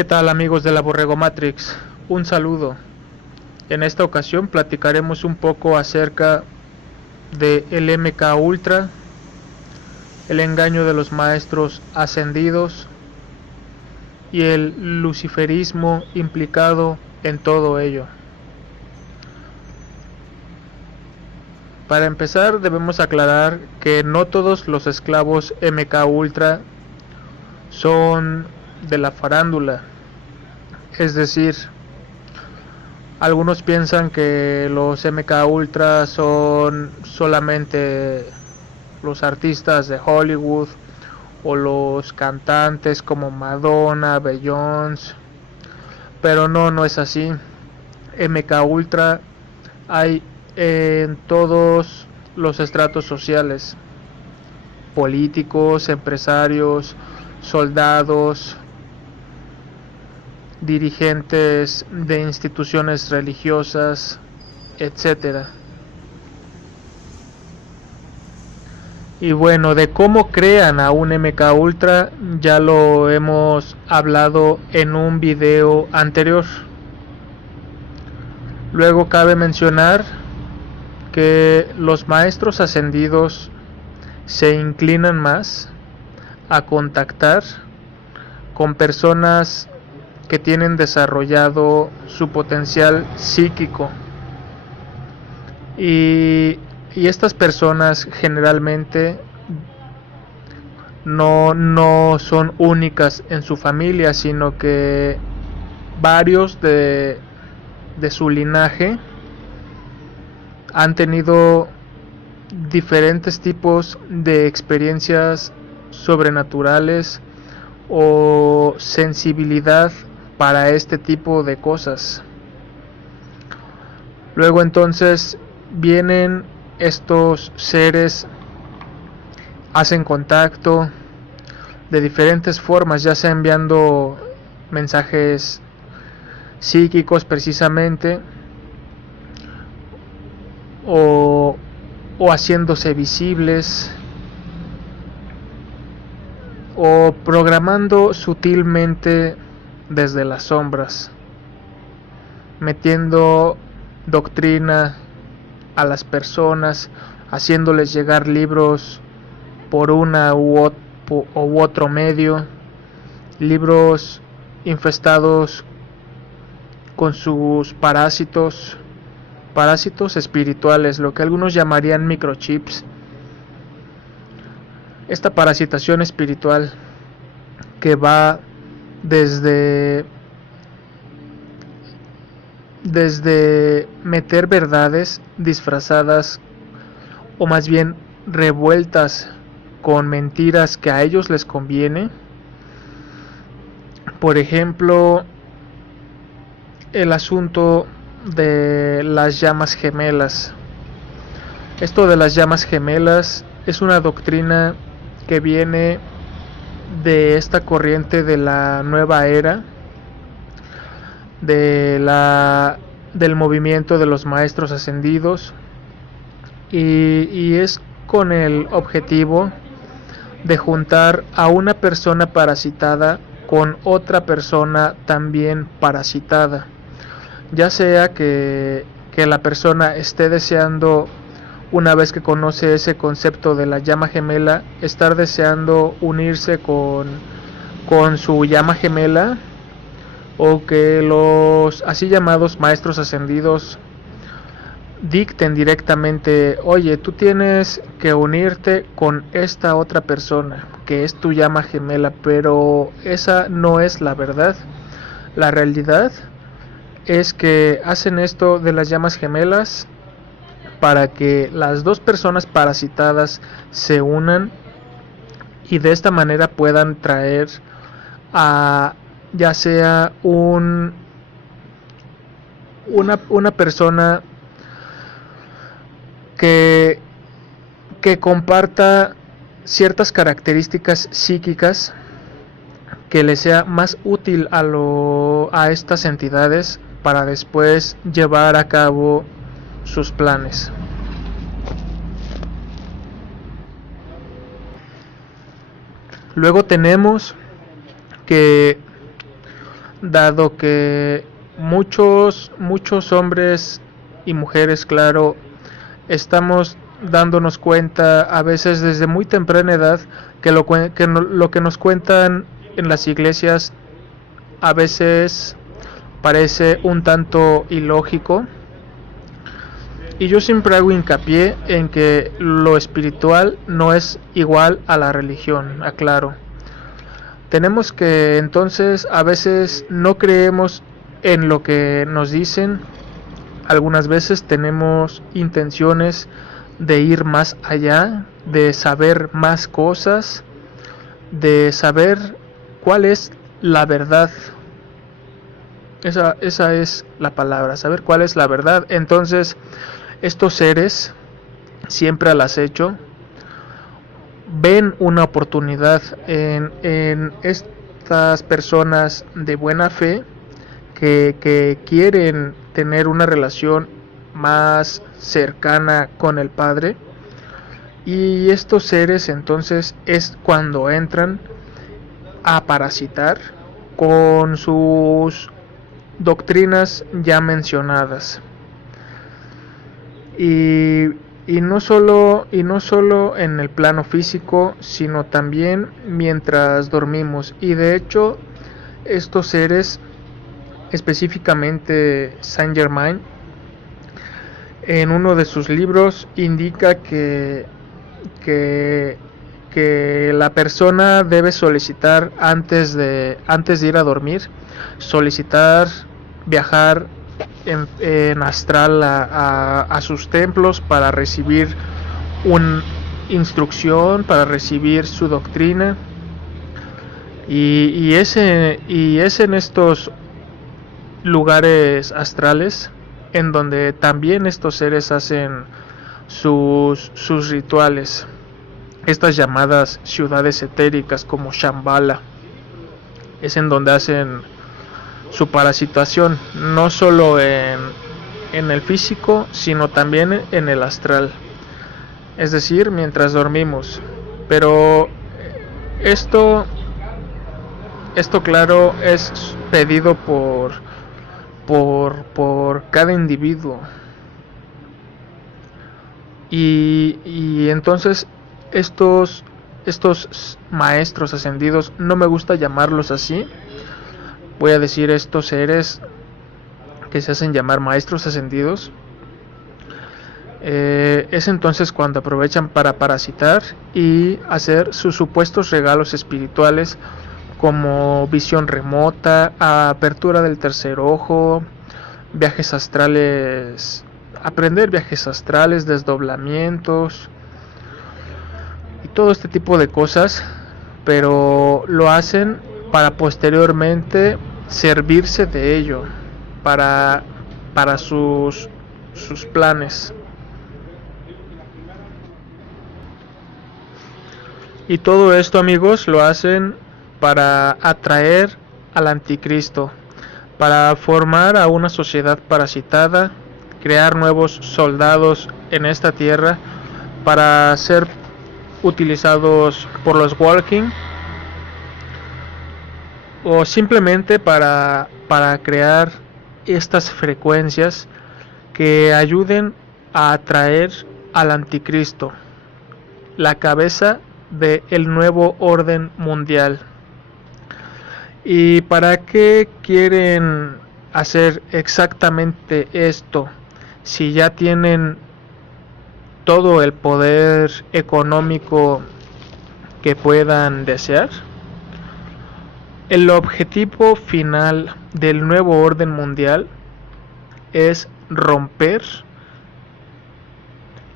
¿Qué tal, amigos de la Borrego Matrix? Un saludo. En esta ocasión platicaremos un poco acerca de el MK Ultra, el engaño de los maestros ascendidos y el luciferismo implicado en todo ello. Para empezar, debemos aclarar que no todos los esclavos MK Ultra son de la farándula. Es decir, algunos piensan que los MK Ultra son solamente los artistas de Hollywood o los cantantes como Madonna, Beyoncé, pero no es así. MK Ultra hay en todos los estratos sociales: políticos, empresarios, soldados, dirigentes de instituciones religiosas, etcétera. Y bueno, de cómo crean a un MK Ultra ya lo hemos hablado en un video anterior. Luego cabe mencionar que los maestros ascendidos se inclinan más a contactar con personas que tienen desarrollado su potencial psíquico, y estas personas generalmente no son únicas en su familia, sino que varios de su linaje han tenido diferentes tipos de experiencias sobrenaturales o sensibilidad para este tipo de cosas. Luego entonces vienen estos seres, hacen contacto de diferentes formas, ya sea enviando mensajes psíquicos precisamente, o haciéndose visibles, o programando sutilmente desde las sombras, metiendo doctrina a las personas, haciéndoles llegar libros por una u otro medio, libros infestados con sus parásitos espirituales, lo que algunos llamarían microchips. Esta parasitación espiritual que va desde meter verdades disfrazadas, o más bien revueltas con mentiras que a ellos les conviene. Por ejemplo, el asunto de las llamas gemelas. Esto de las llamas gemelas es una doctrina que viene de esta corriente de la nueva era, del movimiento de los maestros ascendidos, y es con el objetivo de juntar a una persona parasitada con otra persona también parasitada, ya sea que la persona esté deseando, una vez que conoce ese concepto de la llama gemela, estar deseando unirse con su llama gemela, o que los así llamados maestros ascendidos dicten directamente: oye, tú tienes que unirte con esta otra persona que es tu llama gemela. Pero esa no es la verdad. La realidad es que hacen esto de las llamas gemelas para que las dos personas parasitadas se unan y de esta manera puedan traer a ya sea una persona que comparta ciertas características psíquicas que le sea más útil a estas entidades para después llevar a cabo sus planes. Luego tenemos que dado que muchos hombres y mujeres, claro, estamos dándonos cuenta a veces desde muy temprana edad que lo que nos cuentan en las iglesias a veces parece un tanto ilógico. Y yo siempre hago hincapié en que lo espiritual no es igual a la religión, aclaro. Tenemos que entonces a veces no creemos en lo que nos dicen. Algunas veces tenemos intenciones de ir más allá, de saber más cosas, de saber cuál es la verdad. Esa es la palabra, saber cuál es la verdad. Entonces, estos seres, siempre al acecho, ven una oportunidad en estas personas de buena fe que quieren tener una relación más cercana con el Padre, y estos seres entonces es cuando entran a parasitar con sus doctrinas ya mencionadas. Y no solo en el plano físico, sino también mientras dormimos. Y de hecho, estos seres, específicamente Saint Germain, en uno de sus libros indica que la persona debe solicitar antes de ir a dormir, solicitar viajar en astral a sus templos para recibir una instrucción, para recibir su doctrina, y es en estos lugares astrales en donde también estos seres hacen sus rituales, estas llamadas ciudades etéricas como Shambhala. Es en donde hacen su parasitación, no solo en el físico, sino también en el astral, es decir, mientras dormimos. Pero esto claro, es pedido por cada individuo. Y entonces estos maestros ascendidos, no me gusta llamarlos así, voy a decir estos seres que se hacen llamar maestros ascendidos, es entonces cuando aprovechan para parasitar y hacer sus supuestos regalos espirituales, como visión remota, apertura del tercer ojo, viajes astrales, aprender viajes astrales, desdoblamientos y todo este tipo de cosas, pero lo hacen para posteriormente servirse de ello para sus planes. Y todo esto, amigos, lo hacen para atraer al anticristo, para formar a una sociedad parasitada, crear nuevos soldados en esta tierra para ser utilizados por los Walking, o simplemente para crear estas frecuencias que ayuden a atraer al anticristo, la cabeza del nuevo orden mundial. ¿Y para qué quieren hacer exactamente esto si ya tienen todo el poder económico que puedan desear? El objetivo final del nuevo orden mundial es romper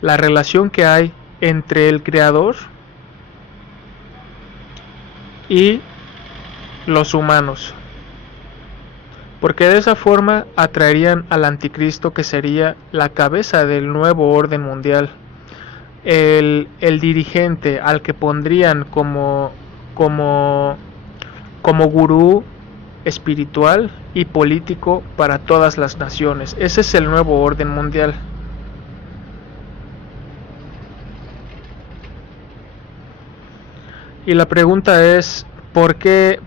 la relación que hay entre el creador y los humanos, porque de esa forma atraerían al anticristo, que sería la cabeza del nuevo orden mundial, el dirigente al que pondrían como gurú espiritual y político para todas las naciones. Ese es el nuevo orden mundial. Y la pregunta es, ¿por qué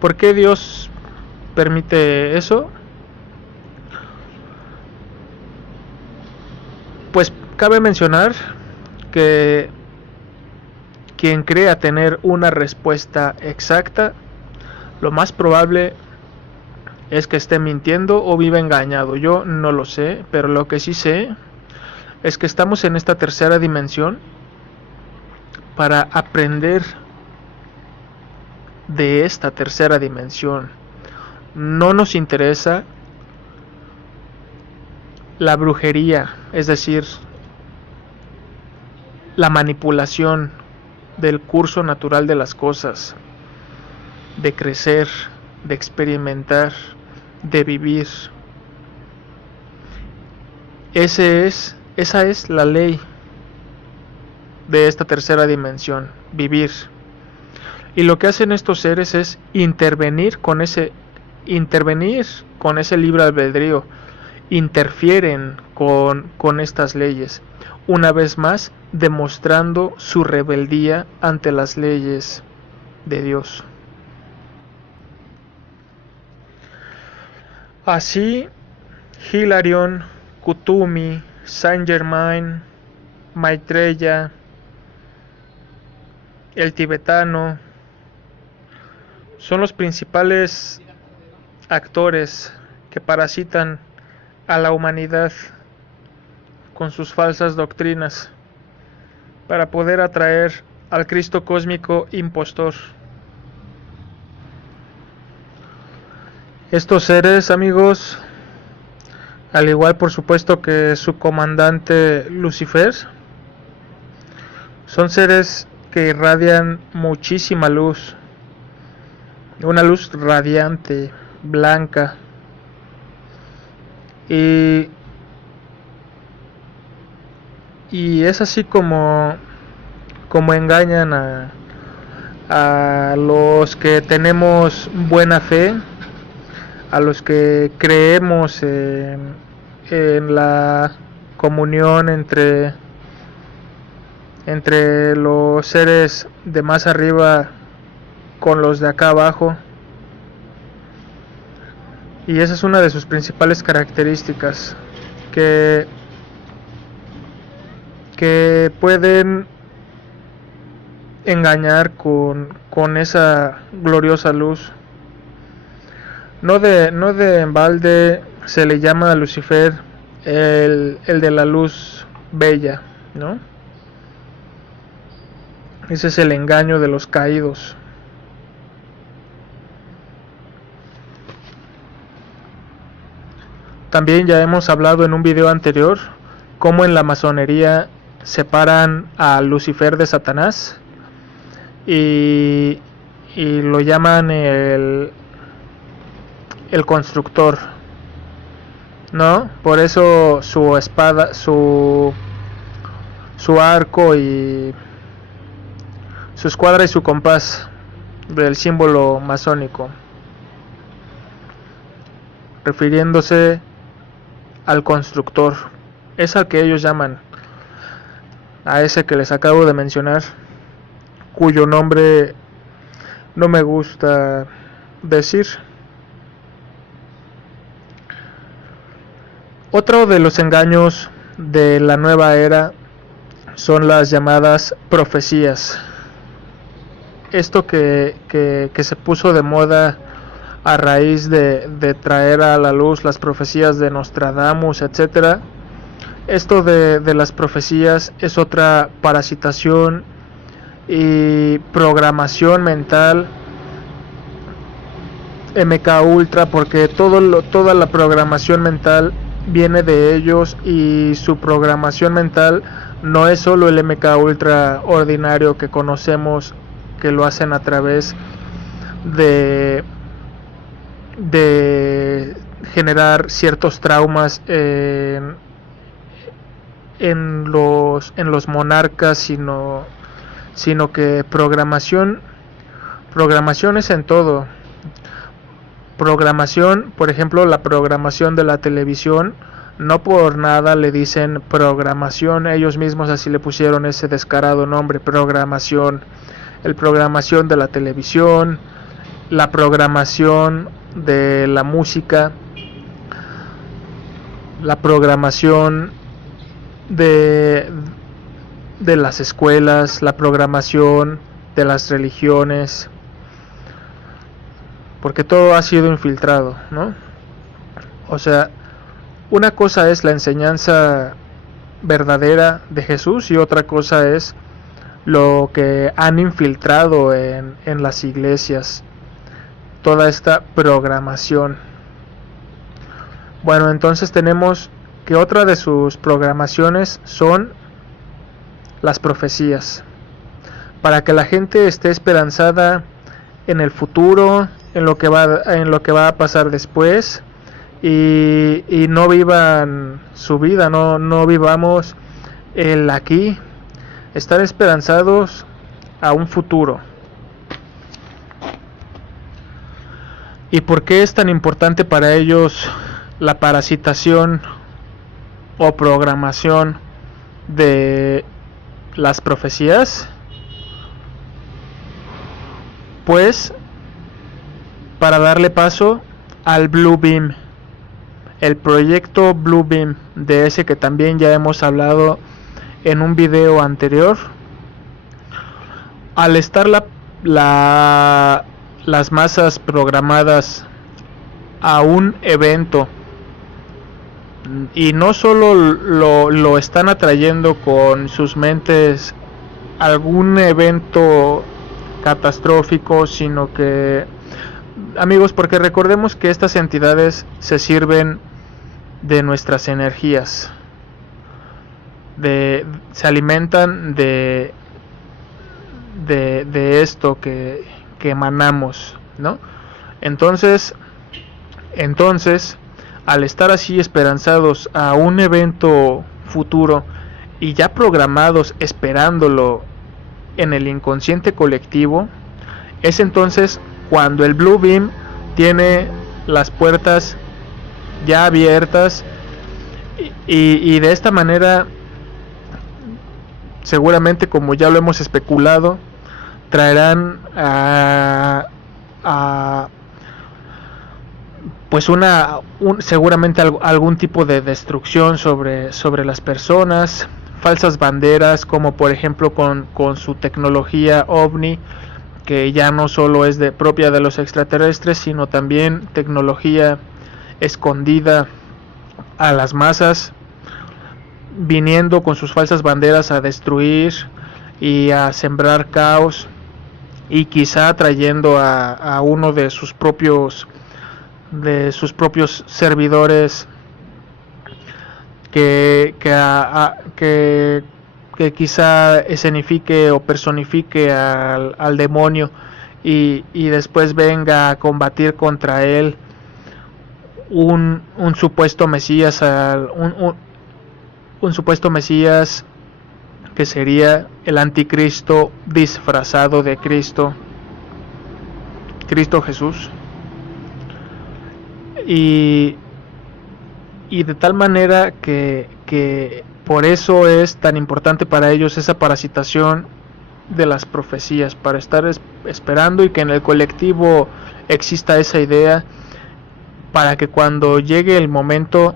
¿Por qué Dios permite eso? Pues cabe mencionar que quien crea tener una respuesta exacta, lo más probable es que esté mintiendo o viva engañado. Yo no lo sé, pero lo que sí sé es que estamos en esta tercera dimensión para aprender de esta tercera dimensión. No nos interesa la brujería, es decir, la manipulación del curso natural de las cosas, de crecer, de experimentar, de vivir. Esa es la ley de esta tercera dimensión, vivir. Y lo que hacen estos seres es intervenir con ese libre albedrío, interfieren con estas leyes, una vez más demostrando su rebeldía ante las leyes de Dios. Así, Hilarion, Kuthumi, Saint Germain, Maitreya, el tibetano, son los principales actores que parasitan a la humanidad con sus falsas doctrinas para poder atraer al Cristo cósmico impostor. Estos seres, amigos, al igual por supuesto que su comandante Lucifer, son seres que irradian muchísima luz, una luz radiante, blanca, y es así como engañan a los que tenemos buena fe, a los que creemos en la comunión entre los seres de más arriba con los de acá abajo. Y esa es una de sus principales características, que pueden engañar con esa gloriosa luz. No de embalde se le llama a Lucifer el de la luz bella, ¿no? Ese es el engaño de los caídos. También ya hemos hablado en un video anterior cómo en la masonería separan a Lucifer de Satanás y lo llaman el constructor, ¿no? Por eso su espada, su arco y su escuadra y su compás del símbolo masónico, refiriéndose al constructor. Es al que ellos llaman, a ese que les acabo de mencionar, cuyo nombre no me gusta decir. Otro de los engaños de la nueva era son las llamadas profecías. Esto que se puso de moda a raíz de traer a la luz las profecías de Nostradamus, etcétera. Esto de las profecías es otra parasitación y programación mental MK Ultra, porque toda la programación mental viene de ellos, y su programación mental no es solo el MK Ultra ordinario que conocemos, que lo hacen a través de generar ciertos traumas en los monarcas, sino que programación es en todo. Programación, por ejemplo, la programación de la televisión, no por nada le dicen programación, ellos mismos así le pusieron ese descarado nombre, programación. El programación de la televisión, la programación de la música, la programación de las escuelas, la programación de las religiones, porque todo ha sido infiltrado, ¿no? O sea, una cosa es la enseñanza verdadera de Jesús y otra cosa es lo que han infiltrado en las iglesias, toda esta programación. Bueno, entonces tenemos que otra de sus programaciones son las profecías, para que la gente esté esperanzada en el futuro, en lo que va a pasar después, y no vivan su vida, no vivamos el aquí, estar esperanzados a un futuro. ¿Y por qué es tan importante para ellos la parasitación o programación de las profecías? Pues para darle paso al Blue Beam, el proyecto Blue Beam, de ese que también ya hemos hablado en un video anterior. Al estar las masas programadas a un evento, y no solo lo están atrayendo con sus mentes algún evento catastrófico, sino que, amigos, porque recordemos que estas entidades se sirven de nuestras energías, se alimentan de esto que emanamos, ¿no? Entonces, al estar así esperanzados a un evento futuro y ya programados esperándolo en el inconsciente colectivo, es entonces cuando el Blue Beam tiene las puertas ya abiertas, y de esta manera, seguramente, como ya lo hemos especulado, traerán pues seguramente algún tipo de destrucción sobre las personas, falsas banderas, como por ejemplo con su tecnología OVNI, que ya no solo es propia de los extraterrestres, sino también tecnología escondida a las masas, viniendo con sus falsas banderas a destruir y a sembrar caos, y quizá trayendo a uno de sus propios servidores que quizá escenifique o personifique al demonio, y después venga a combatir contra él un supuesto Mesías, un supuesto Mesías que sería el anticristo disfrazado de Cristo Jesús, y de tal manera que por eso es tan importante para ellos esa parasitación de las profecías, para estar esperando y que en el colectivo exista esa idea, para que cuando llegue el momento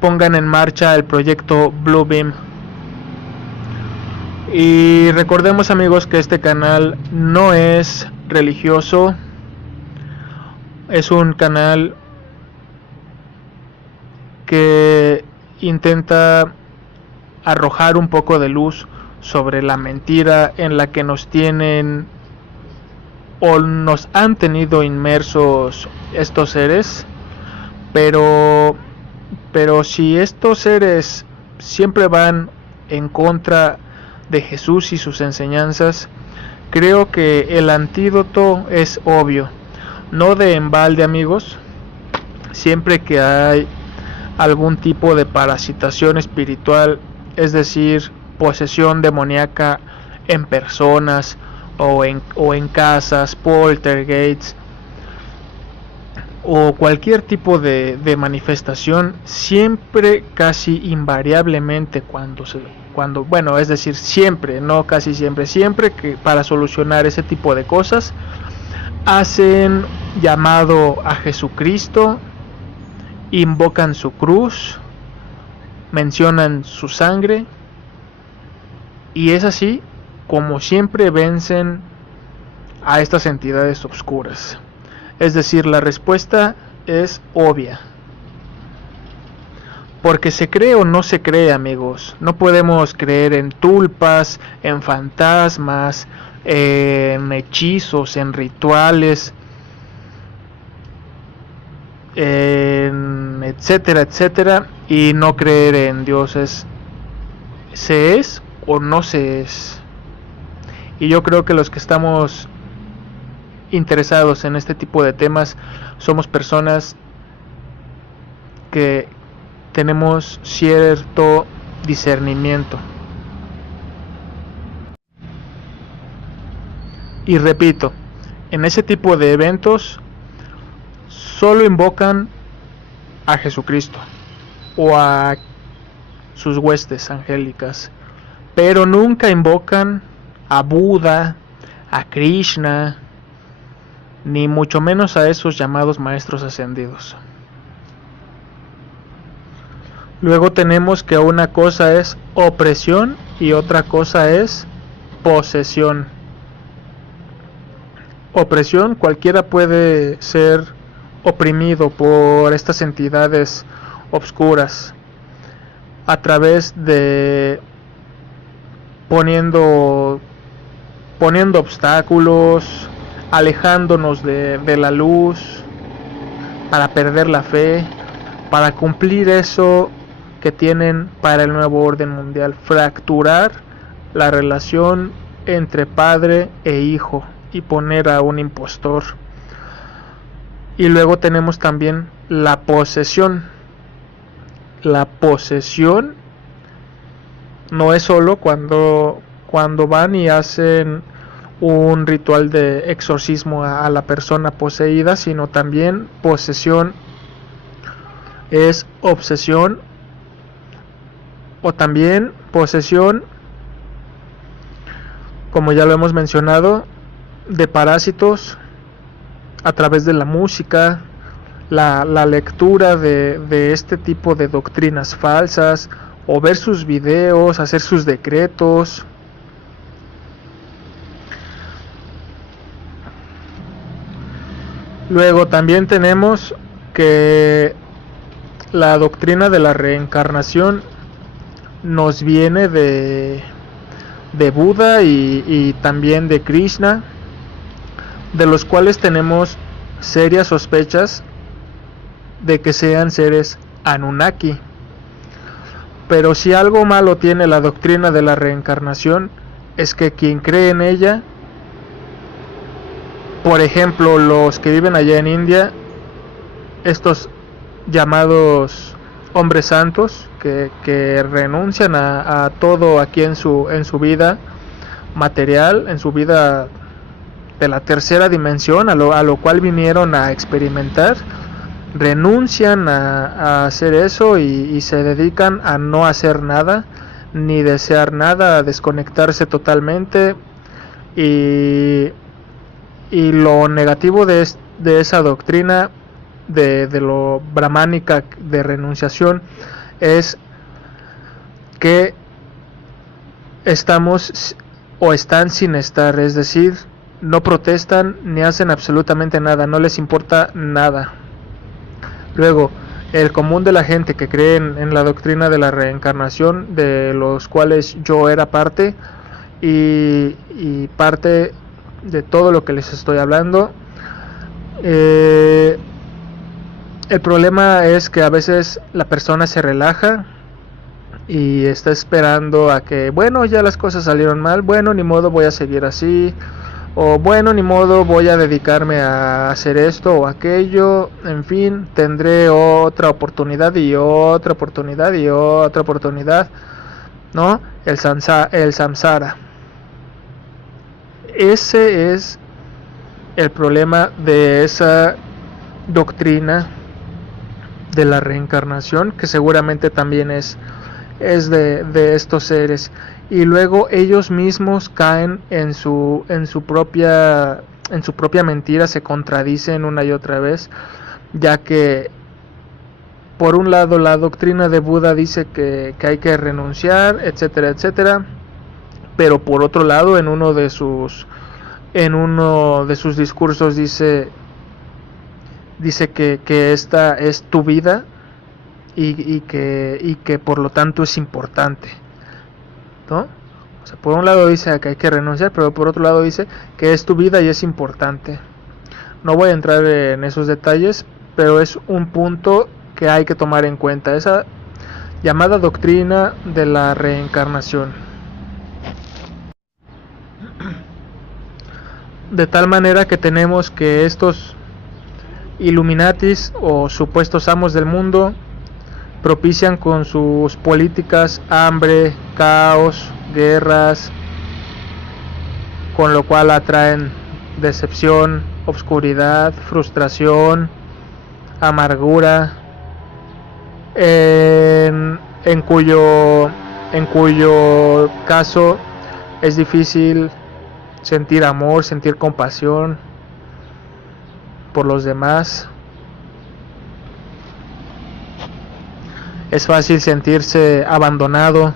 pongan en marcha el proyecto Blue Beam. Y recordemos, amigos, que este canal no es religioso, es un canal que intenta arrojar un poco de luz sobre la mentira en la que nos tienen o nos han tenido inmersos estos seres, pero si estos seres siempre van en contra de Jesús y sus enseñanzas, creo que el antídoto es obvio, no de embalde, amigos. Siempre que hay algún tipo de parasitación espiritual, es decir, posesión demoníaca en personas o en casas, poltergeists, o cualquier tipo de manifestación, siempre, casi invariablemente, bueno, es decir, siempre, no casi siempre, siempre que para solucionar ese tipo de cosas, hacen llamado a Jesucristo, invocan su cruz, mencionan su sangre, y es así como siempre vencen a estas entidades oscuras. Es decir, la respuesta es obvia. Porque se cree o no se cree, amigos. No podemos creer en tulpas, en fantasmas, en hechizos, en rituales, en etcétera, etcétera, y no creer en dioses. ¿Se es o no se es? Y yo creo que los que estamos interesados en este tipo de temas somos personas que tenemos cierto discernimiento. Y repito, en ese tipo de eventos solo invocan a Jesucristo o a sus huestes angélicas, pero nunca invocan a Buda, a Krishna, ni mucho menos a esos llamados maestros ascendidos. Luego tenemos que una cosa es opresión y otra cosa es posesión. Opresión, cualquiera puede ser oprimido por estas entidades obscuras a través de poniendo obstáculos, alejándonos de la luz, para perder la fe, para cumplir eso que tienen para el nuevo orden mundial: fracturar la relación entre padre e hijo y poner a un impostor. Y luego tenemos también la posesión. La posesión no es solo cuando van y hacen un ritual de exorcismo a la persona poseída, sino también posesión es obsesión, o también posesión, como ya lo hemos mencionado, de parásitos a través de la música, la lectura de este tipo de doctrinas falsas, o ver sus videos, hacer sus decretos. Luego también tenemos que la doctrina de la reencarnación nos viene de Buda y también de Krishna, de los cuales tenemos serias sospechas de que sean seres Anunnaki. Pero si algo malo tiene la doctrina de la reencarnación, es que quien cree en ella, por ejemplo los que viven allá en India, estos llamados hombres santos, que renuncian a todo aquí en su vida material, en su vida de la tercera dimensión, a lo cual vinieron a experimentar, renuncian a hacer eso y se dedican a no hacer nada, ni desear nada, a desconectarse totalmente. Y lo negativo de esa doctrina de lo brahmánica de renunciación es que estamos o están sin estar, es decir, no protestan ni hacen absolutamente nada, no les importa nada. Luego, el común de la gente que cree en la doctrina de la reencarnación, de los cuales yo era parte, y parte de todo lo que les estoy hablando, el problema es que a veces la persona se relaja y está esperando a que, bueno, ya las cosas salieron mal, bueno, ni modo, voy a seguir así, o bueno, ni modo, voy a dedicarme a hacer esto o aquello, en fin, tendré otra oportunidad y otra oportunidad y otra oportunidad, ¿no? El samsara. Ese es el problema de esa doctrina de la reencarnación, que seguramente también es de estos seres, y luego ellos mismos caen en su propia mentira, se contradicen una y otra vez, ya que por un lado la doctrina de Buda dice que hay que renunciar, etcétera, etcétera, pero por otro lado en uno de sus discursos dice que esta es tu vida y que por lo tanto es importante, ¿no? O sea, por un lado dice que hay que renunciar, pero por otro lado dice que es tu vida y es importante. No voy a entrar en esos detalles, pero es un punto que hay que tomar en cuenta, esa llamada doctrina de la reencarnación. De tal manera que tenemos que estos Illuminatis o supuestos amos del mundo propician con sus políticas hambre, caos, guerras, con lo cual atraen decepción, obscuridad, frustración, amargura, en cuyo caso es difícil sentir amor, sentir compasión por los demás. Es fácil sentirse abandonado.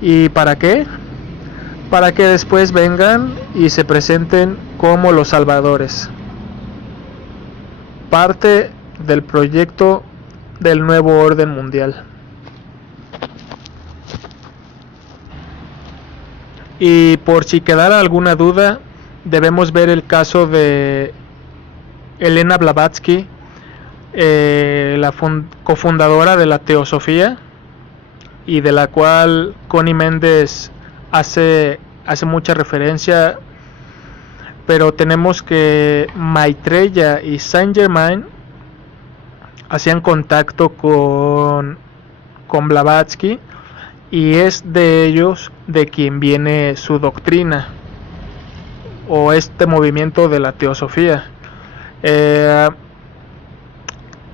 ¿Y para qué? Para que después vengan y se presenten como los salvadores. Parte del proyecto del nuevo orden mundial. Y por si quedara alguna duda, debemos ver el caso de Elena Blavatsky, la cofundadora de la Teosofía, y de la cual Connie Méndez hace mucha referencia, pero tenemos que Maitreya y Saint Germain hacían contacto con Blavatsky, y es de ellos de quien viene su doctrina o este movimiento de la Teosofía.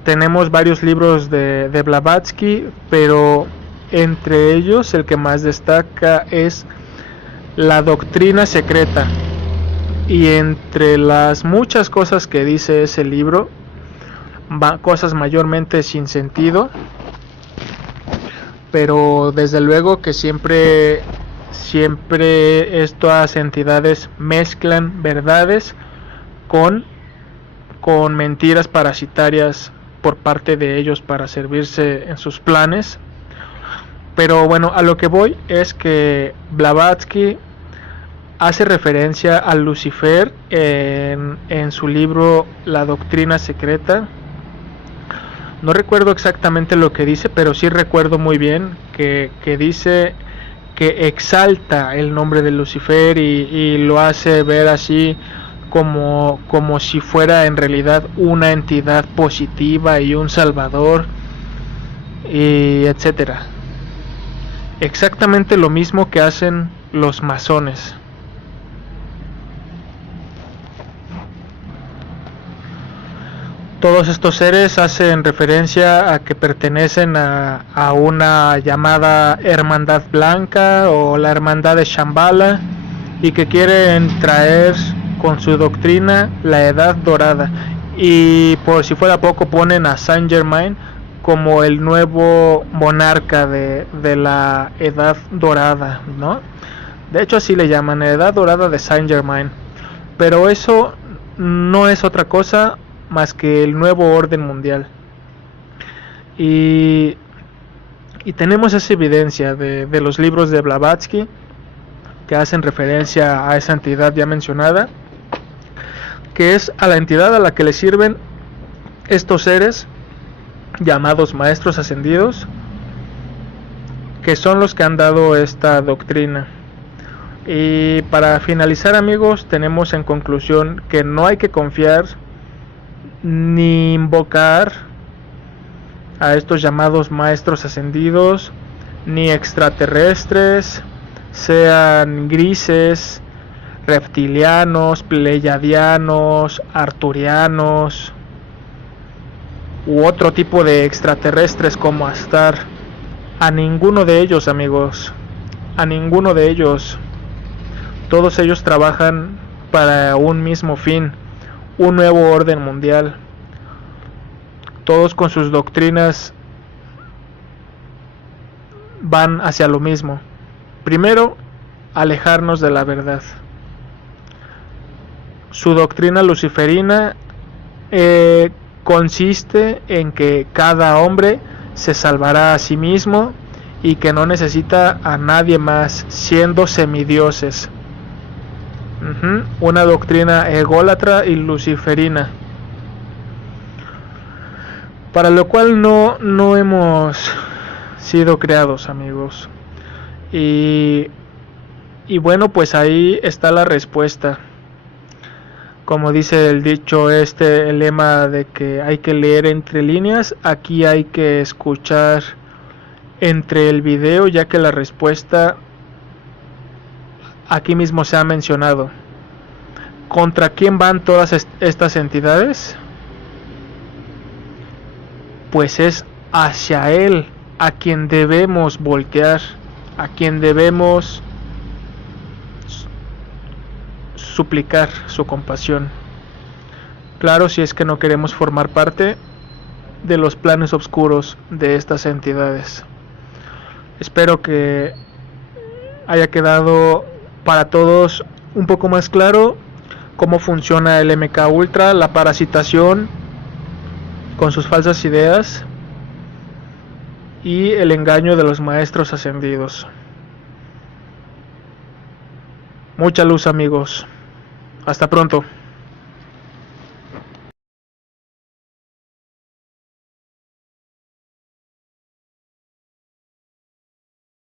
Tenemos varios libros de Blavatsky, pero entre ellos el que más destaca es La Doctrina Secreta, y entre las muchas cosas que dice ese libro, cosas mayormente sin sentido, pero desde luego que siempre estas entidades mezclan verdades con mentiras parasitarias por parte de ellos para servirse en sus planes. Pero bueno, a lo que voy es que Blavatsky hace referencia a Lucifer en su libro La Doctrina Secreta. No recuerdo exactamente lo que dice, pero sí recuerdo muy bien que dice que exalta el nombre de Lucifer y lo hace ver así como si fuera en realidad una entidad positiva y un salvador, y etcétera. Exactamente lo mismo que hacen los masones. Todos estos seres hacen referencia a que pertenecen a una llamada Hermandad Blanca o la Hermandad de Shambhala, y que quieren traer con su doctrina la Edad Dorada, y por si fuera poco ponen a Saint Germain como el nuevo monarca de la Edad Dorada, ¿no? De hecho así le llaman, Edad Dorada de Saint Germain, pero eso no es otra cosa más que el nuevo orden mundial. Y tenemos esa evidencia de los libros de Blavatsky que hacen referencia a esa entidad ya mencionada, que es a la entidad a la que le sirven estos seres llamados maestros ascendidos, que son los que han dado esta doctrina. Y para finalizar, amigos, tenemos en conclusión que no hay que confiar ni invocar a estos llamados maestros ascendidos, ni extraterrestres, sean grises, reptilianos, pleyadianos, arturianos u otro tipo de extraterrestres como Astar. A ninguno de ellos, amigos, a ninguno de ellos. Todos ellos trabajan para un mismo fin, un nuevo orden mundial. Todos con sus doctrinas van hacia lo mismo. Primero, alejarnos de la verdad. Su doctrina luciferina consiste en que cada hombre se salvará a sí mismo y que no necesita a nadie más, siendo semidioses. Una doctrina ególatra y luciferina, para lo cual no hemos sido creados, amigos. Y bueno, pues ahí está la respuesta. Como dice el dicho el lema de que hay que leer entre líneas, aquí hay que escuchar entre el video, ya que la respuesta aquí mismo se ha mencionado. ¿Contra quién van todas estas entidades? Pues es hacia él a quien debemos voltear, a quien debemos suplicar su compasión. Claro, si es que no queremos formar parte de los planes oscuros de estas entidades. Espero que haya quedado para todos un poco más claro cómo funciona el MK Ultra, la parasitación con sus falsas ideas y el engaño de los maestros ascendidos. Mucha luz, amigos. Hasta pronto.